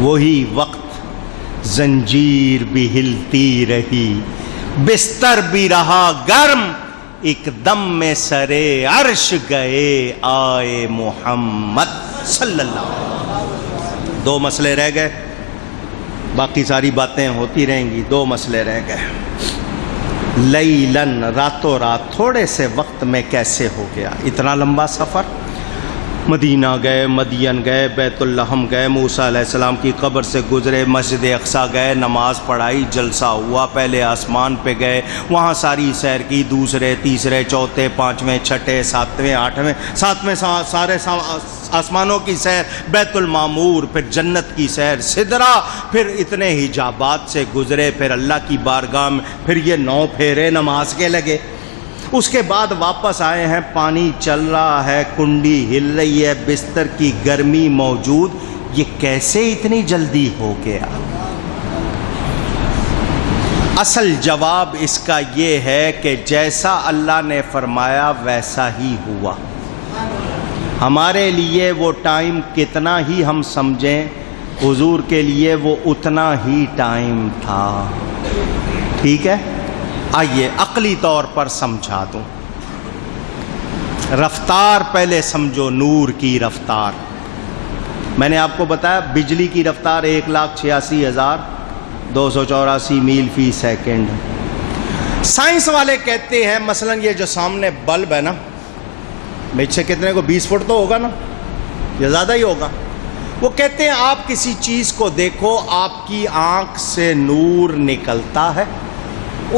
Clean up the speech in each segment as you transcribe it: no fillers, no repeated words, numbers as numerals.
وہی وقت زنجیر بھی ہلتی رہی، بستر بھی رہا گرم، ایک دم میں سرے عرش گئے آئے محمد صلی اللہ علیہ وسلم۔ دو مسئلے رہ گئے، باقی ساری باتیں ہوتی رہیں گی، دو مسئلے رہ گئے۔ لیلن، راتوں رات تھوڑے سے وقت میں کیسے ہو گیا اتنا لمبا سفر؟ مدینہ گئے، مدین گئے، بیت اللحم گئے، موسیٰ علیہ السلام کی قبر سے گزرے، مسجد اقصیٰ گئے، نماز پڑھائی، جلسہ ہوا، پہلے آسمان پہ گئے، وہاں ساری سیر کی، دوسرے تیسرے چوتھے پانچویں چھٹے ساتویں آٹھویں سارے آسمانوں کی سیر، بیت المعمور، پھر جنت کی سیر، سدرہ، پھر اتنے حجابات سے گزرے، پھر اللہ کی بارگاہ میں پھر یہ 9 پھیرے نماز کے لگے۔ اس کے بعد واپس آئے ہیں، پانی چل رہا ہے، کنڈی ہل رہی ہے، بستر کی گرمی موجود، یہ کیسے اتنی جلدی ہو گیا؟ اصل جواب اس کا یہ ہے کہ جیسا اللہ نے فرمایا ویسا ہی ہوا۔ ہمارے لیے وہ ٹائم کتنا ہی ہم سمجھیں، حضور کے لیے وہ اتنا ہی ٹائم تھا۔ ٹھیک ہے، آئیے عقلی طور پر سمجھا دوں۔ رفتار پہلے سمجھو، نور کی رفتار۔ میں نے آپ کو بتایا بجلی کی رفتار 1,86,284 میل فی سیکنڈ۔ سائنس والے کہتے ہیں مثلا یہ جو سامنے بلب ہے نا، مجھ سے کتنے کو 20 فٹ تو ہوگا نا، یا زیادہ ہی ہوگا۔ وہ کہتے ہیں آپ کسی چیز کو دیکھو، آپ کی آنکھ سے نور نکلتا ہے،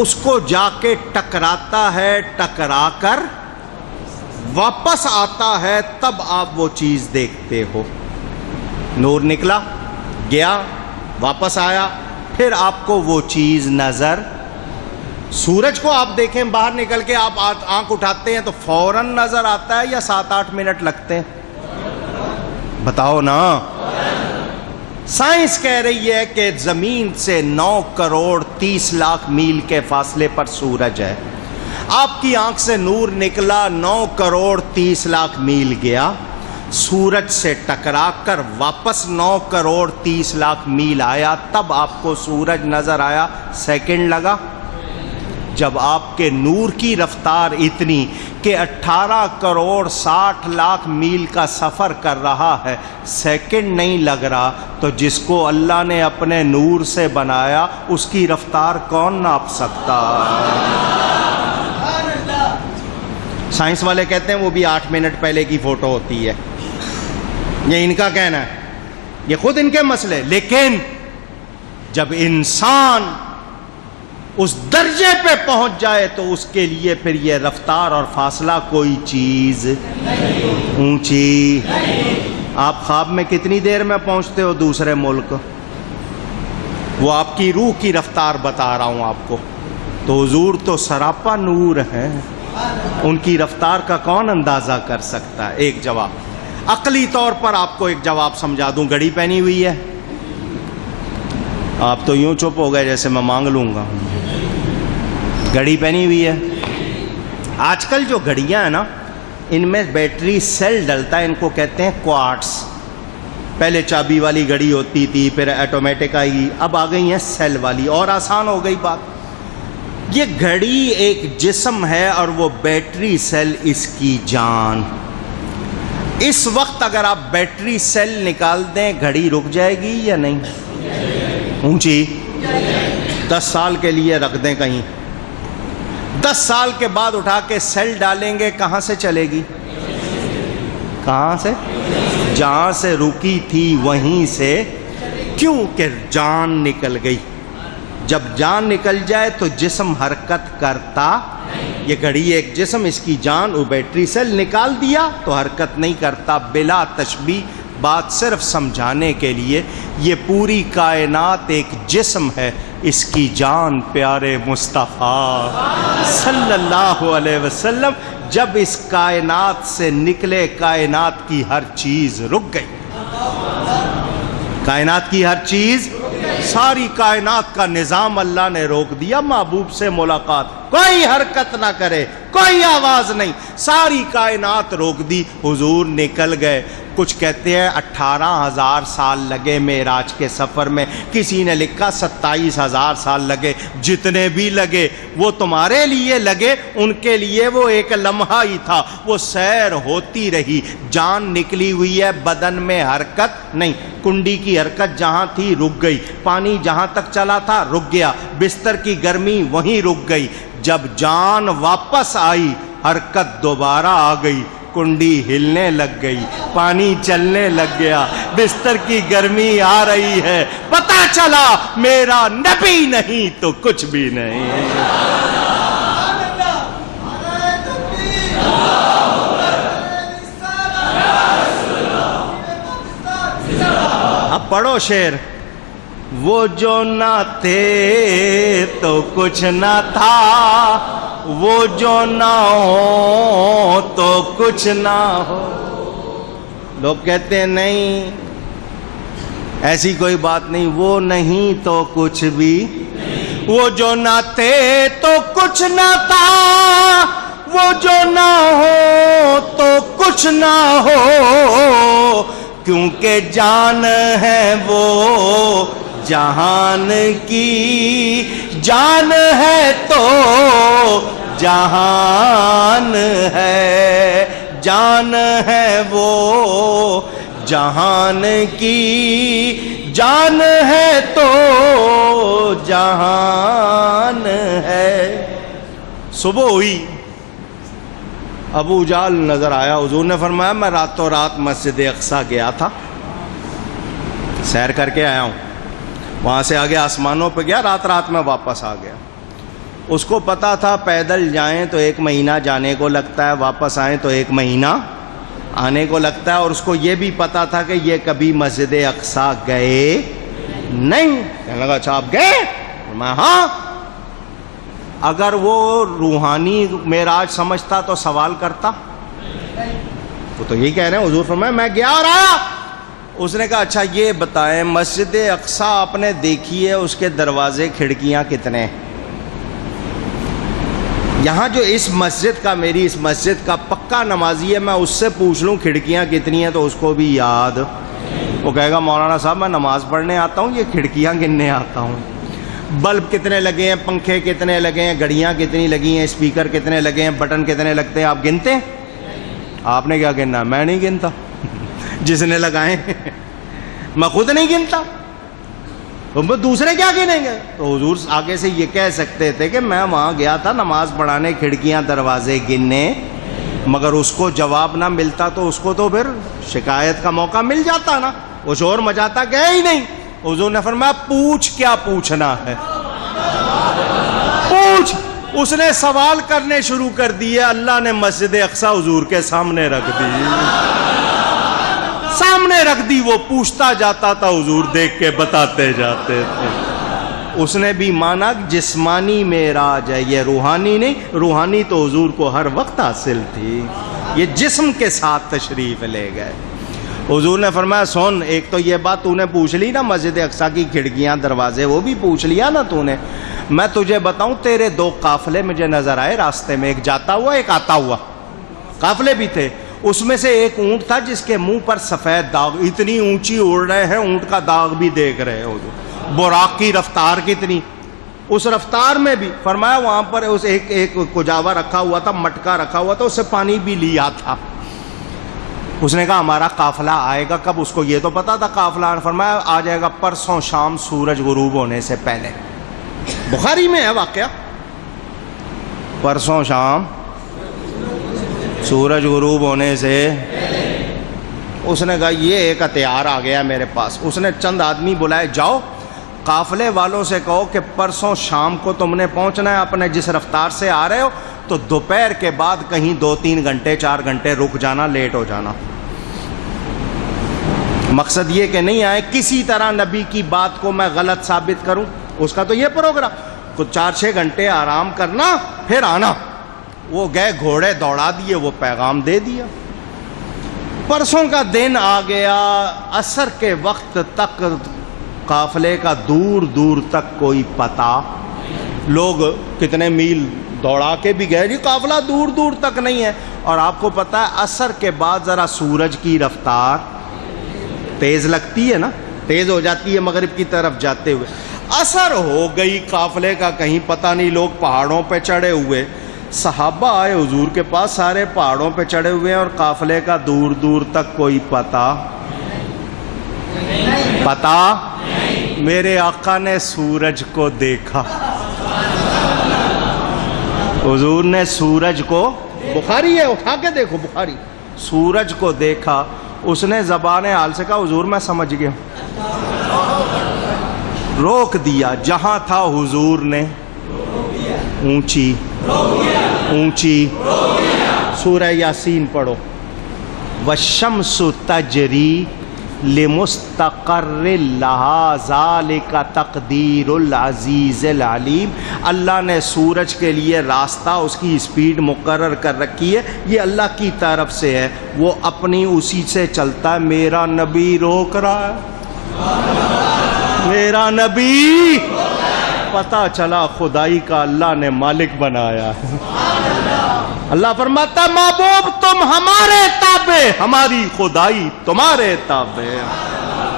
اس کو جا کے ٹکراتا ہے، ٹکرا کر واپس آتا ہے، تب آپ وہ چیز دیکھتے ہو۔ نور نکلا، گیا، واپس آیا، پھر آپ کو وہ چیز نظر۔ سورج کو آپ دیکھیں باہر نکل کے، آپ آنکھ اٹھاتے ہیں تو فوراً نظر آتا ہے یا 7-8 منٹ لگتے ہیں؟ بتاؤ نا۔ سائنس کہہ رہی ہے کہ زمین سے 9,30,00,000 میل کے فاصلے پر سورج ہے۔ آپ کی آنکھ سے نور نکلا، 9,30,00,000 میل گیا، سورج سے ٹکرا کر واپس 9,30,00,000 میل آیا، تب آپ کو سورج نظر آیا، سیکنڈ لگا؟ جب آپ کے نور کی رفتار اتنی کہ 18,60,00,000 میل کا سفر کر رہا ہے، سیکنڈ نہیں لگ رہا، تو جس کو اللہ نے اپنے نور سے بنایا اس کی رفتار کون ناپ سکتا؟ سائنس والے کہتے ہیں وہ بھی 8 منٹ پہلے کی فوٹو ہوتی ہے، یہ ان کا کہنا ہے، یہ خود ان کے مسئلے۔ لیکن جب انسان اس درجے پہ پہنچ جائے تو اس کے لیے پھر یہ رفتار اور فاصلہ کوئی چیز اونچی۔ آپ خواب میں کتنی دیر میں پہنچتے ہو دوسرے ملک؟ وہ آپ کی روح کی رفتار بتا رہا ہوں آپ کو۔ تو حضور تو سراپا نور ہے، ان کی رفتار کا کون اندازہ کر سکتا ہے؟ ایک جواب عقلی طور پر آپ کو ایک جواب سمجھا دوں۔ گھڑی پہنی ہوئی ہے، آپ تو یوں چپ ہو گئے جیسے میں مانگ لوں گا۔ گھڑی پہنی ہوئی ہے۔ آج کل جو گھڑیاں ہیں نا، ان میں بیٹری سیل ڈلتا ہے، ان کو کہتے ہیں کوارٹز۔ پہلے چابی والی گھڑی ہوتی تھی، پھر آٹومیٹک آئی، اب آ گئی ہیں سیل والی، اور آسان ہو گئی بات۔ یہ گھڑی ایک جسم ہے اور وہ بیٹری سیل اس کی جان۔ اس وقت اگر آپ بیٹری سیل نکال دیں، گھڑی رک جائے گی یا نہیں؟ اونچی 10 سال کے لیے رکھ دیں کہیں، 10 سال کے بعد اٹھا کے سیل ڈالیں گے، کہاں سے چلے گی؟ کہاں سے؟ جہاں سے رکی تھی وہیں سے۔ کیوں کہ جان نکل گئی۔ جب جان نکل جائے تو جسم حرکت کرتا، یہ گھڑی ایک جسم، اس کی جان، وہ بیٹری سیل نکال دیا تو حرکت نہیں کرتا۔ بلا تشبیہ، بات صرف سمجھانے کے لیے، یہ پوری کائنات ایک جسم ہے، اس کی جان پیارے مصطفیٰ صلی اللہ علیہ وسلم۔ جب اس کائنات سے نکلے، کائنات کی ہر چیز رک گئی۔ کائنات کی ہر چیز، ساری کائنات کا نظام اللہ نے روک دیا۔ محبوب سے ملاقات، کوئی حرکت نہ کرے، کوئی آواز نہیں، ساری کائنات روک دی، حضور نکل گئے۔ کچھ کہتے ہیں 18,000 سال لگے معراج کے سفر میں، کسی نے لکھا 27,000 سال لگے، جتنے بھی لگے وہ تمہارے لیے لگے، ان کے لیے وہ ایک لمحہ ہی تھا، وہ سیر ہوتی رہی، جان نکلی ہوئی ہے، بدن میں حرکت نہیں، کنڈی کی حرکت جہاں تھی رک گئی، پانی جہاں تک چلا تھا رک گیا، بستر کی گرمی وہیں رک گئی، جب جان واپس آئی حرکت دوبارہ آ گئی، کنڈی ہلنے لگ گئی، پانی چلنے لگ گیا، بستر کی گرمی آ رہی ہے، پتہ چلا میرا نبی نہیں تو کچھ بھی نہیں۔ اب پڑھو شعر، وہ جو نہ تھے تو کچھ نہ تھا، وہ جو نہ ہو تو کچھ نہ ہو۔ لوگ کہتے ہیں نہیں ایسی کوئی بات نہیں، وہ نہیں تو کچھ بھی، وہ جو نہ تھے تو کچھ نہ تھا، وہ جو نہ ہو تو کچھ نہ ہو، کیونکہ جان ہے وہ جہان کی، جان ہے تو جہان ہے، جان ہے وہ جہان کی، جان ہے تو جہان ہے۔ صبح ہوئی، ابو جہل نظر آیا، حضور نے فرمایا میں راتوں رات مسجد اقصیٰ گیا تھا، سیر کر کے آیا ہوں، وہاں سے آگے آسمانوں پہ گیا، رات رات میں واپس آ گیا۔ اس کو پتا تھا پیدل جائیں تو 1 مہینہ جانے کو لگتا ہے، واپس آئیں تو 1 مہینہ آنے کو لگتا ہے، اور اس کو یہ بھی پتا تھا کہ یہ کبھی مسجد اقصیٰ گئے نہیں۔ کہنے لگا اچھا آپ گئے؟ میں ہاں۔ اگر وہ روحانی معراج سمجھتا تو سوال کرتا؟ وہ تو یہی کہہ رہے ہیں، حضور فرمایا میں گیا اور آیا۔ اس نے کہا اچھا یہ بتائیں مسجد اقصیٰ آپ نے دیکھی ہے، اس کے دروازے کھڑکیاں کتنے؟ یہاں جو اس مسجد کا، میری اس مسجد کا پکا نمازی ہے، میں اس سے پوچھ لوں کھڑکیاں کتنی ہیں تو اس کو بھی یاد، وہ کہے گا مولانا صاحب میں نماز پڑھنے آتا ہوں، یہ کھڑکیاں گننے آتا ہوں۔ بلب کتنے لگے ہیں، پنکھے کتنے لگے ہیں، گھڑیاں کتنی لگی ہیں، اسپیکر کتنے لگے ہیں، بٹن کتنے لگتے ہیں، آپ گنتے ہیں؟ آپ نے کیا گننا؟ میں نہیں گنتا، جس نے لگائے میں خود نہیں گنتا، تو دوسرے کیا گنیں گے؟ تو حضور آگے سے یہ کہہ سکتے تھے کہ میں وہاں گیا تھا نماز پڑھانے، کھڑکیاں دروازے گننے، مگر اس کو جواب نہ ملتا تو اس کو تو پھر شکایت کا موقع مل جاتا نا، وہ شور مچاتا گیا ہی نہیں۔ حضور نے فرمایا پوچھ کیا پوچھنا ہے، پوچھ۔ اس نے سوال کرنے شروع کر دیے، اللہ نے مسجد اقصیٰ حضور کے سامنے رکھ دی، سامنے رکھ دی، وہ پوچھتا جاتا تھا، حضور دیکھ کے بتاتے جاتے تھے۔ اس نے بھی مانا جسمانی معراج ہے، یہ روحانی نہیں، روحانی تو حضور کو ہر وقت حاصل تھی، یہ جسم کے ساتھ تشریف لے گئے۔ حضور نے فرمایا سن، ایک تو یہ بات تو نے پوچھ لی نا مسجد اقصیٰ کی کھڑکیاں دروازے، وہ بھی پوچھ لیا نا تو نے، میں تجھے بتاؤں تیرے 2 قافلے مجھے نظر آئے راستے میں، ایک جاتا ہوا ایک آتا ہوا، قافلے بھی تھے، اس میں سے ایک اونٹ تھا جس کے منہ پر سفید داغ، اتنی اونچی اڑ رہے ہیں اونٹ کا داغ بھی دیکھ رہے ہو، براق کی رفتار کتنی، اس رفتار میں بھی فرمایا وہاں پر اس ایک کجاوا رکھا ہوا تھا، مٹکا رکھا ہوا تھا، اس سے پانی بھی لیا تھا۔ اس نے کہا ہمارا قافلہ آئے گا کب؟ اس کو یہ تو پتا تھا قافلہ، فرمایا آ جائے گا پرسوں شام سورج غروب ہونے سے پہلے، بخاری میں ہے واقعہ، پرسوں شام سورج غروب ہونے سے۔ اس نے کہا یہ ایک ہتھیار آ گیا میرے پاس، اس نے چند آدمی بلائے، جاؤ قافلے والوں سے کہو کہ پرسوں شام کو تم نے پہنچنا ہے، اپنے جس رفتار سے آ رہے ہو تو دوپہر کے بعد کہیں 2-3 گھنٹے 4 گھنٹے رک جانا، لیٹ ہو جانا، مقصد یہ کہ نہیں آئے کسی طرح نبی کی بات کو میں غلط ثابت کروں، اس کا تو یہ پروگرام، کچھ 4-6 گھنٹے آرام کرنا پھر آنا۔ وہ گئے گھوڑے دوڑا دیے، وہ پیغام دے دیا۔ پرسوں کا دن آ گیا، عصر کے وقت تک قافلے کا دور دور تک کوئی پتہ، لوگ کتنے میل دوڑا کے بھی گئے، جی قافلہ دور دور تک نہیں ہے. اور آپ کو پتا ہے عصر کے بعد ذرا سورج کی رفتار تیز لگتی ہے نا، تیز ہو جاتی ہے مغرب کی طرف جاتے ہوئے. عصر ہو گئی، قافلے کا کہیں پتہ نہیں، لوگ پہاڑوں پہ چڑھے ہوئے. صحابہ آئے حضور کے پاس، سارے پہاڑوں پہ چڑھے ہوئے ہیں اور قافلے کا دور دور تک کوئی پتہ. میرے آقا نے سورج کو دیکھا، حضور نے سورج کو، بخاری ہے اٹھا کے دیکھو بخاری، سورج کو دیکھا. اس نے زبان حال سے کہا حضور میں سمجھ گیا. روک دیا. جہاں تھا حضور نے اونچی اونچی سورہ یاسین پڑھو. والشمس تجری لمستقر لہا ذالک تقدیر العزیز العلیم. اللہ نے سورج کے لیے راستہ، اس کی اسپیڈ مقرر کر رکھی ہے، یہ اللہ کی طرف سے ہے، وہ اپنی اسی سے چلتا ہے. میرا نبی روک رہا ہے، میرا نبی. پتہ چلا خدائی کا اللہ نے مالک بنایا. اللہ فرماتا محبوب تم ہمارے تابع، ہماری خدائی تمہارے تابع.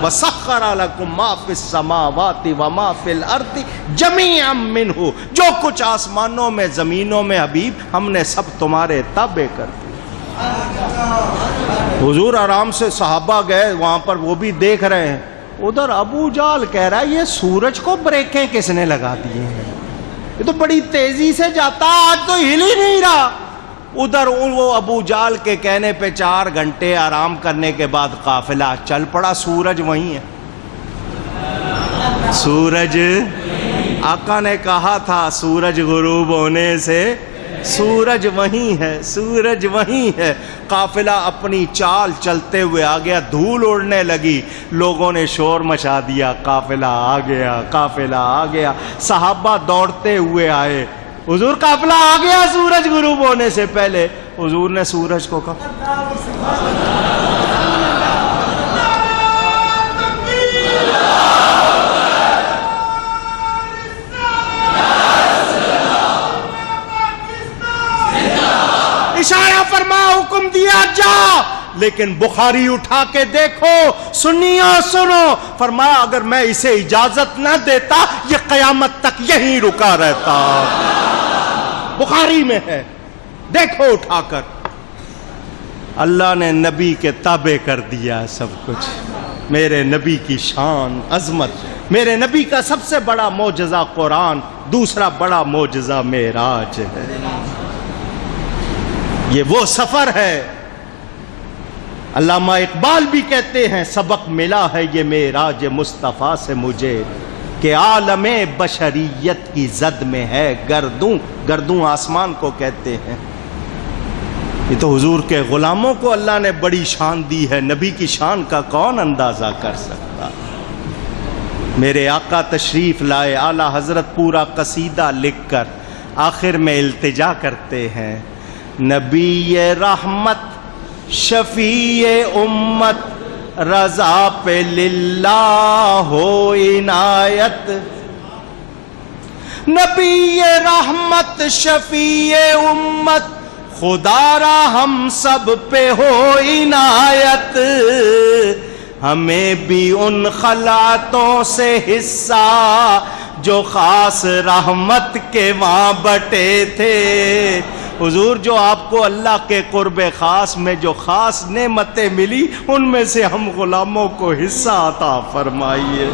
وَسَخَّرَ لَكُم مَّا فِي السَّمَاوَاتِ وَمَا فِي الْأَرْضِ جَمِيعًا مِّنْهُ. جو کچھ آسمانوں میں زمینوں میں حبیب ہم نے سب تمہارے تابع کر دیا. حضور آرام سے، صحابہ گئے وہاں پر، وہ بھی دیکھ رہے ہیں. ادھر ابو جال کہہ رہا ہے یہ سورج کو بریکیں کس نے لگا دی ہیں، یہ تو بڑی تیزی سے جاتا، آج تو ہل ہی نہیں رہا. ادھر وہ ابو جال کے کہنے پہ 4 گھنٹے آرام کرنے کے بعد قافلہ چل پڑا. سورج وہیں ہے، سورج، آقا نے کہا تھا سورج غروب ہونے سے، سورج وہیں ہے، سورج وہیں ہے. قافلہ اپنی چال چلتے ہوئے آ گیا. دھول اڑنے لگی، لوگوں نے شور مچا دیا، قافلہ آ گیا، قافلہ آ گیا. صحابہ دوڑتے ہوئے آئے، حضور قافلہ آ گیا سورج غروب ہونے سے پہلے. حضور نے سورج کو کہا اشارہ فرما، حکم دیا جا. لیکن بخاری اٹھا کے دیکھو، سنیو سنو، فرمایا اگر میں اسے اجازت نہ دیتا یہ قیامت تک یہیں رکا رہتا. بخاری میں ہے، دیکھو اٹھا کر. اللہ نے نبی کے تابع کر دیا سب کچھ. میرے نبی کی شان، عظمت، میرے نبی کا سب سے بڑا معجزہ قرآن، دوسرا بڑا معجزہ معراج ہے. یہ وہ سفر ہے. علامہ اقبال بھی کہتے ہیں سبق ملا ہے یہ معراج مصطفیٰ سے مجھے، کہ عالم بشریت کی زد میں ہے گردوں. گردوں آسمان کو کہتے ہیں. یہ تو حضور کے غلاموں کو اللہ نے بڑی شان دی ہے، نبی کی شان کا کون اندازہ کر سکتا. میرے آقا تشریف لائے، اعلیٰ حضرت پورا قصیدہ لکھ کر آخر میں التجا کرتے ہیں، نبی رحمت شفیع امت رضا پہ للہ ہو عنایت. نبی رحمت شفیع امت خدا را ہم سب پہ ہو عنایت. ہمیں بھی ان خلعتوں سے حصہ جو خاص رحمت کے وہاں بٹے تھے. حضور جو آپ کو اللہ کے قرب خاص میں جو خاص نعمتیں ملی ان میں سے ہم غلاموں کو حصہ عطا فرمائیے.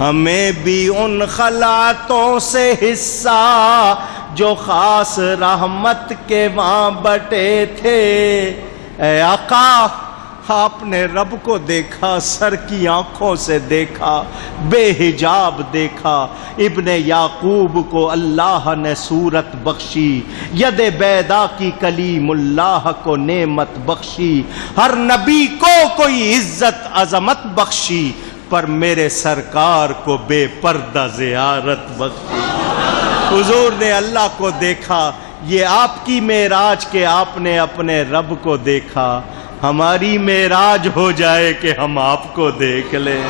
ہمیں بھی ان خلعتوں سے حصہ جو خاص رحمت کے وہاں بٹے تھے. اے آقا آپ نے رب کو دیکھا، سر کی آنکھوں سے دیکھا، بے حجاب دیکھا. ابن یعقوب کو اللہ نے صورت بخشی، ید بیدا کی کلیم اللہ کو نعمت بخشی. ہر نبی کو کوئی عزت عظمت بخشی، پر میرے سرکار کو بے پردہ زیارت بخشی. حضور نے اللہ کو دیکھا. یہ آپ کی معراج کہ آپ نے اپنے رب کو دیکھا. ہماری معراج ہو جائے کہ ہم آپ کو دیکھ لیں.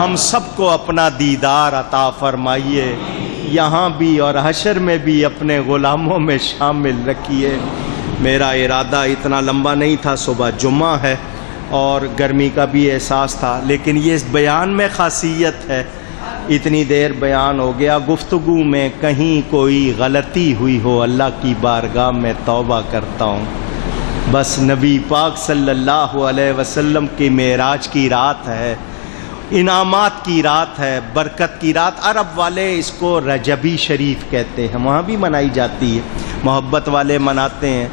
ہم سب کو اپنا دیدار عطا فرمائیے، یہاں بھی اور حشر میں بھی اپنے غلاموں میں شامل رکھیے۔ میرا ارادہ اتنا لمبا نہیں تھا، صبح جمعہ ہے اور گرمی کا بھی احساس تھا، لیکن یہ اس بیان میں خاصیت ہے، اتنی دیر بیان ہو گیا، گفتگو میں کہیں کوئی غلطی ہوئی ہو اللہ کی بارگاہ میں توبہ کرتا ہوں۔ بس نبی پاک صلی اللہ علیہ وسلم کی معراج کی رات ہے، انعامات کی رات ہے، برکت کی رات۔ عرب والے اس کو رجبی شریف کہتے ہیں، وہاں بھی منائی جاتی ہے، محبت والے مناتے ہیں،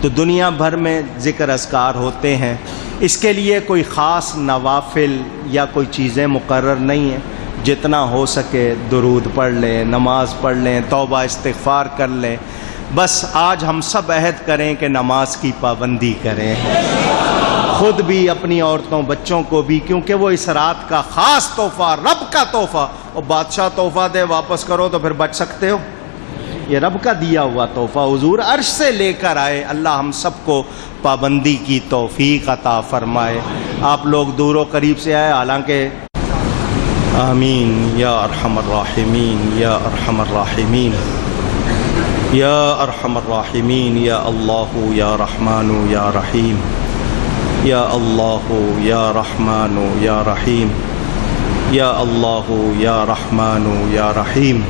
تو دنیا بھر میں ذکر اذکار ہوتے ہیں۔ اس کے لیے کوئی خاص نوافل یا کوئی چیزیں مقرر نہیں ہیں، جتنا ہو سکے درود پڑھ لیں، نماز پڑھ لیں، توبہ استغفار کر لیں۔ بس آج ہم سب عہد کریں کہ نماز کی پابندی کریں، خود بھی، اپنی عورتوں بچوں کو بھی، کیونکہ وہ اس رات کا خاص تحفہ، رب کا تحفہ۔ اور بادشاہ تحفہ دے واپس کرو تو پھر بچ سکتے ہو؟ یہ رب کا دیا ہوا تحفہ حضور عرش سے لے کر آئے۔ اللہ ہم سب کو پابندی کی توفیق عطا فرمائے۔ آپ لوگ دور و قریب سے آئے، حالانکہ آمین یا ارحم الراحمین یا ارحم الراحمین یا ارحم الراحمین یا اللہ یا رحمان یا رحیم یا اللہ یا رحمان یا رحیم یا اللہ یا رحمان یا رحیم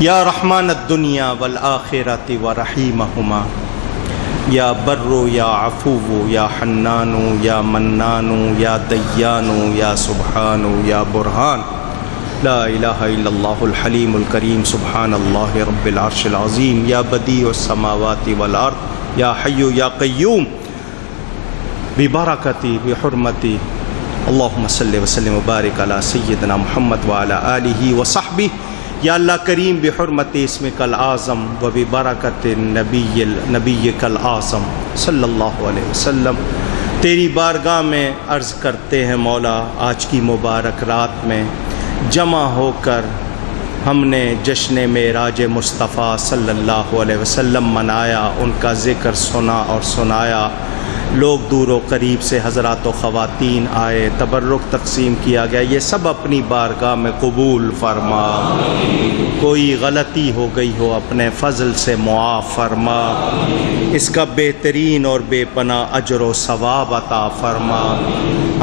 یا رحمان الدنیا والآخرۃ ورحیمہما یا بر یا عفو یا حنان یا منان یا دیان یا سبحان یا برہان۔ لا الہ الا اللہ الحلیم الکریم سبحان اللہ رب العرش العظیم یا بدیع السماوات والارض یا حی یا قیوم ببرکتی بحرمتی اللہم صلی وسلم وبارک علی سیدنا محمد وعلی آلہ وصحبہ۔ یا اللہ کریم بحرمت اسمک العظم و ببرکت نبیک العظم صلی اللہ علیہ وسلم، تیری بارگاہ میں عرض کرتے ہیں مولا، آج کی مبارک رات میں جمع ہو کر ہم نے جشن معراج مصطفیٰ صلی اللہ علیہ وسلم منایا، ان کا ذکر سنا اور سنایا۔ لوگ دور و قریب سے حضرات و خواتین آئے، تبرک تقسیم کیا گیا، یہ سب اپنی بارگاہ میں قبول فرما۔ کوئی غلطی ہو گئی ہو اپنے فضل سے معاف فرما، اس کا بہترین اور بے پناہ اجر و ثواب عطا فرما۔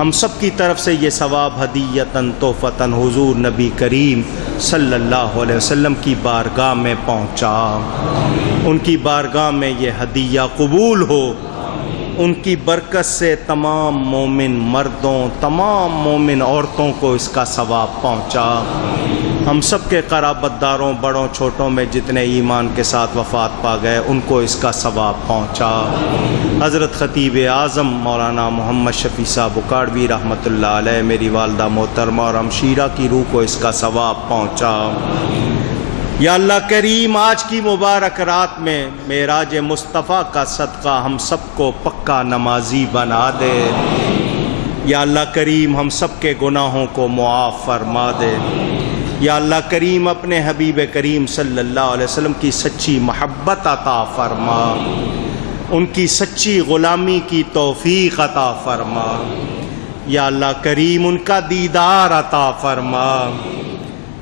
ہم سب کی طرف سے یہ ثواب ہدیتاً تحفتاً حضور نبی کریم صلی اللہ علیہ وسلم کی بارگاہ میں پہنچا، ان کی بارگاہ میں یہ ہدیہ قبول ہو، ان کی برکت سے تمام مومن مردوں، تمام مومن عورتوں کو اس کا ثواب پہنچا۔ ہم سب کے قرابت داروں، بڑوں چھوٹوں میں جتنے ایمان کے ساتھ وفات پا گئے، ان کو اس کا ثواب پہنچا۔ حضرت خطیب اعظم مولانا محمد شفیع صاحب اکاڑوی رحمۃ اللہ علیہ، میری والدہ محترمہ اور ہمشیرہ کی روح کو اس کا ثواب پہنچا۔ یا اللہ کریم آج کی مبارک رات میں معراج مصطفیٰ کا صدقہ ہم سب کو پکا نمازی بنا دے۔ یا اللہ کریم ہم سب کے گناہوں کو معاف فرما دے۔ یا اللہ کریم اپنے حبیب کریم صلی اللہ علیہ وسلم کی سچی محبت عطا فرما، ان کی سچی غلامی کی توفیق عطا فرما۔ یا اللہ کریم ان کا دیدار عطا فرما۔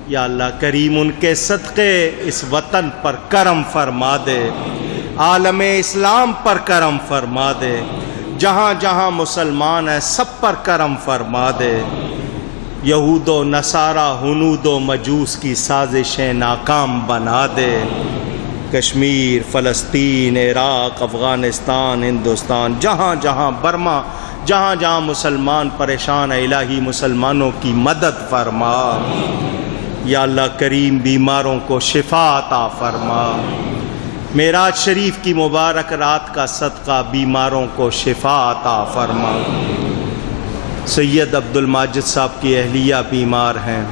یا اللہ کریم ان کے صدقے اس وطن پر کرم فرما دے، عالم اسلام پر کرم فرما دے، جہاں جہاں مسلمان ہیں سب پر کرم فرما دے۔ یہود و نصارہ، ہنود و مجوس کی سازشیں ناکام بنا دے۔ کشمیر، فلسطین، عراق، افغانستان، ہندوستان، جہاں جہاں برما، جہاں جہاں مسلمان پریشان ہیں، الہی مسلمانوں کی مدد فرما۔ یا اللہ کریم بیماروں کو شفا عطا فرما۔ معراج شریف کی مبارک رات کا صدقہ بیماروں کو شفا عطا فرما۔ سید عبد الماجد صاحب کی اہلیہ بیمار ہیں،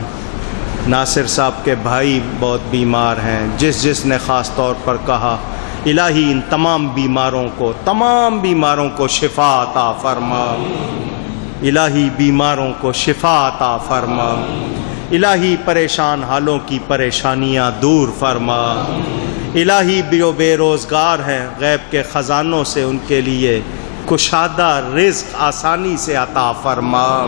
ناصر صاحب کے بھائی بہت بیمار ہیں، جس نے خاص طور پر کہا الہی ان تمام بیماروں کو شفا عطا فرما۔ الہی بیماروں کو شفا عطا فرما۔ الہی پریشان حالوں کی پریشانیاں دور فرما۔ الہی بے روزگار ہیں، غیب کے خزانوں سے ان کے لیے کشادہ رزق آسانی سے عطا فرما۔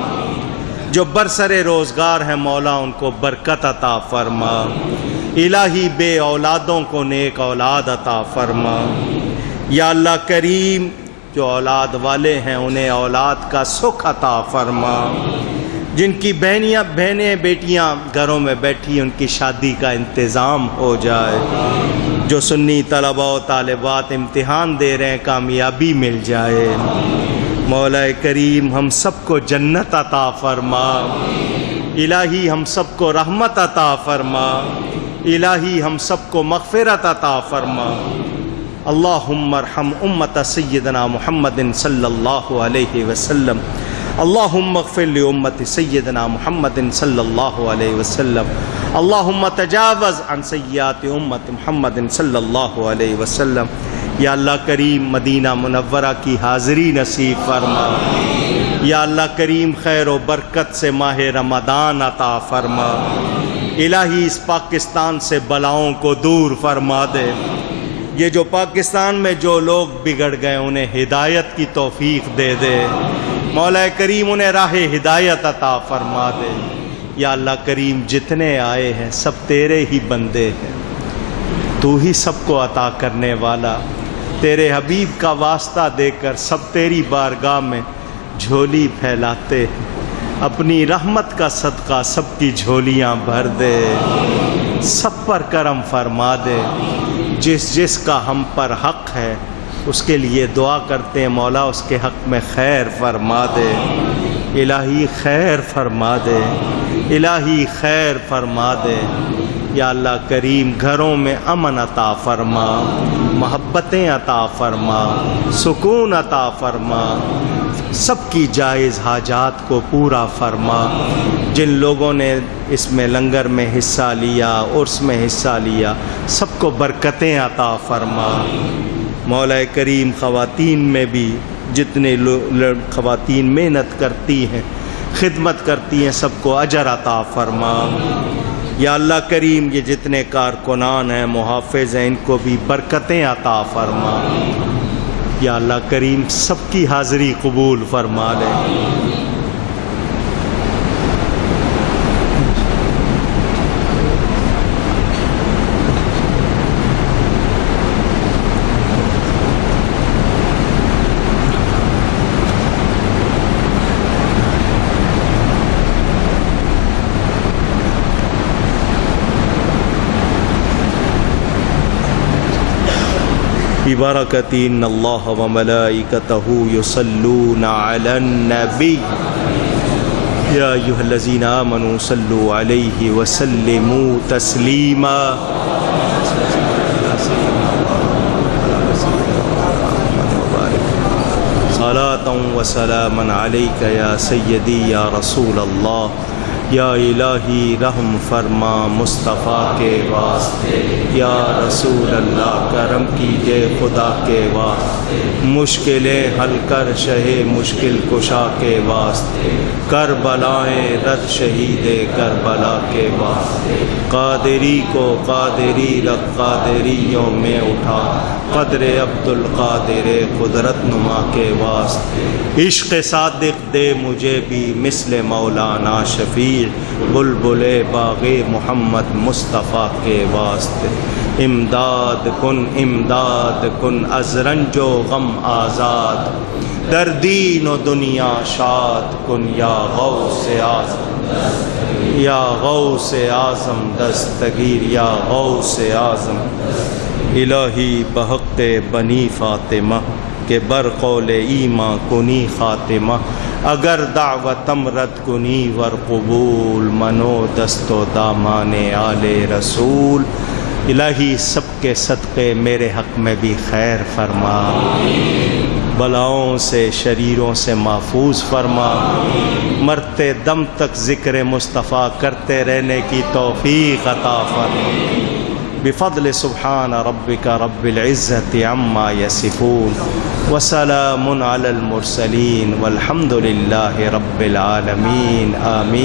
جو برسر روزگار ہیں مولا ان کو برکت عطا فرما، الہی بے اولادوں کو نیک اولاد عطا فرما، یا اللہ کریم جو اولاد والے ہیں انہیں اولاد کا سکھ عطا فرما، جن کی بہنیں بیٹیاں گھروں میں بیٹھی ان کی شادی کا انتظام ہو جائے، جو سنی طلباء و طالبات امتحان دے رہے ہیں کامیابی مل جائے، مولا کریم ہم سب کو جنت عطا فرما، الہی ہم سب کو رحمت عطا فرما، الہی ہم سب کو مغفرت عطا فرما، اللہم ارحم امت سیدنا محمد صلی اللہ علیہ وسلم، اللہم اغفر لامت سیدنا محمد صلی اللہ علیہ وسلم، اللہم تجاوز عن سیئات امت محمد صلی اللہ علیہ وسلم، یا اللہ کریم مدینہ منورہ کی حاضری نصیب فرما، یا اللہ کریم خیر و برکت سے ماہ رمضان عطا فرما، الہی اس پاکستان سے بلاؤں کو دور فرما دے، یہ جو پاکستان میں جو لوگ بگڑ گئے انہیں ہدایت کی توفیق دے دے، مولا کریم انہیں راہ ہدایت عطا فرما دے، یا اللہ کریم جتنے آئے ہیں سب تیرے ہی بندے ہیں، تو ہی سب کو عطا کرنے والا، تیرے حبیب کا واسطہ دے کر سب تیری بارگاہ میں جھولی پھیلاتے ہیں، اپنی رحمت کا صدقہ سب کی جھولیاں بھر دے، سب پر کرم فرما دے، جس جس کا ہم پر حق ہے اس کے لیے دعا کرتے ہیں مولا اس کے حق میں خیر فرما دے، الہی خیر فرما دے، الہی خیر فرما دے، یا اللہ کریم گھروں میں امن عطا فرما، محبتیں عطا فرما، سکون عطا فرما، سب کی جائز حاجات کو پورا فرما، جن لوگوں نے اس میں لنگر میں حصہ لیا، عرس میں حصہ لیا، سب کو برکتیں عطا فرما، مولا کریم خواتین میں بھی جتنے خواتین محنت کرتی ہیں خدمت کرتی ہیں سب کو اجر عطا فرما، یا اللہ کریم یہ جتنے کارکنان ہیں محافظ ہیں ان کو بھی برکتیں عطا فرما، یا اللہ کریم سب کی حاضری قبول فرما لے۔ ببرکۃ ان اللہ وملائکتہ یصلون علی النبی یا ایھا الذین آمنوا صلوا علیہ وسلموا تسلیما، صلاۃ وسلاما علیک یا سیدی یا رسول اللہ، یا الہی رحم فرما مصطفیٰ کے واسطے، یا رسول اللہ کرم کیجے خدا کے واسطے، مشکلیں حل کر شہ مشکل کشا کے واسطے، کربلائیں رد شہید کربلا کے واسطے، قادری کو قادری رکھ قادریوں میں اٹھا، قدر عبد القادر قدرت نما کے واسطے، عشق صادق دے مجھے بھی مثل مولانا شفیع بلبل باغ محمد مصطفیٰ کے واسطے، امداد کن از رنج و غم آزاد، در دین و دنیا شاد کن یا غوث اعظم، یا غوث اعظم دستگیر، یا غوث اعظم، الہی بحق بنی فاطمہ کہ بر قول ایماں کنی خاتمہ، اگر دعوتم رد کنی ور قبول، منو دست و دامان آل رسول، الہی سب کے صدقے میرے حق میں بھی خیر فرما، بلاؤں سے شریروں سے محفوظ فرما، مرتے دم تک ذکر مصطفیٰ کرتے رہنے کی توفیق عطا فرما، بفضل سبحان ربک رب العزت عما یصفون وسلام علی المرسلین والحمد للہ رب العالمین، آمین۔